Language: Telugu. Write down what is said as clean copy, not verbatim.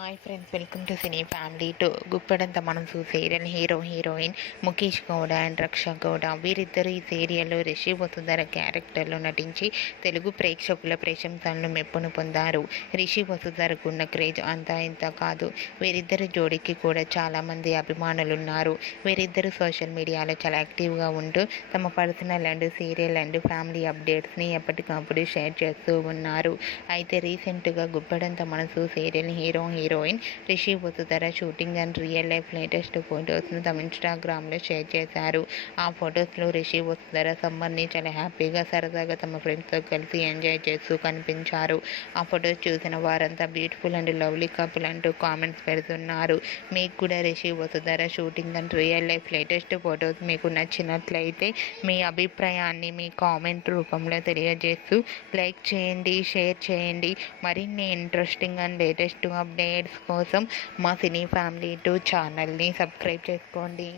Hi friends, welcome to cine family to. Guppedantha Manasu serial heroine Mukesh Gowda and Raksha Gowda వీరిద్దరూ ఈ సీరియల్లో రిషి వసుధర క్యారెక్టర్లో నటించి తెలుగు ప్రేక్షకుల ప్రశంసలను మెప్పును పొందారు. రిషి వసుధరకు ఉన్న క్రేజ్ అంతా ఇంత కాదు. వీరిద్దరు జోడీకి కూడా చాలామంది అభిమానులున్నారు. వీరిద్దరూ సోషల్ మీడియాలో చాలా యాక్టివ్గా ఉంటూ తమ personal and serial and family అప్డేట్స్ని ఎప్పటికప్పుడు షేర్ చేస్తూ ఉన్నారు. అయితే రీసెంట్గా Guppedantha Manasu serial heroine Rishi Vasudhara shooting and real life latest ఫొటోస్ను తమ ఇన్స్టాగ్రామ్లో షేర్ చేశారు. ఆ ఫొటోస్లో రిషి వసుధర సమ్మర్ని చాలా హ్యాపీగా సరదాగా తమ ఫ్రెండ్స్తో కలిసి ఎంజాయ్ చేస్తూ కనిపించారు. ఆ ఫొటోస్ చూసిన వారంతా బ్యూటిఫుల్ అండ్ లవ్లీ కపుల్ అంటూ కామెంట్స్ పెడుతున్నారు. మీకు కూడా Rishi Vasudhara shooting and real life latest photos మీకు నచ్చినట్లయితే మీ అభిప్రాయాన్ని మీ కామెంట్ రూపంలో తెలియజేస్తూ లైక్ చేయండి, షేర్ చేయండి. మరిన్ని ఇంట్రెస్టింగ్ అండ్ లేటెస్ట్ అప్డేట్స్ కోసం మా సినీ ఫ్యామిలీ 2 ఛానల్ని సబ్స్క్రైబ్ చేసుకోండి.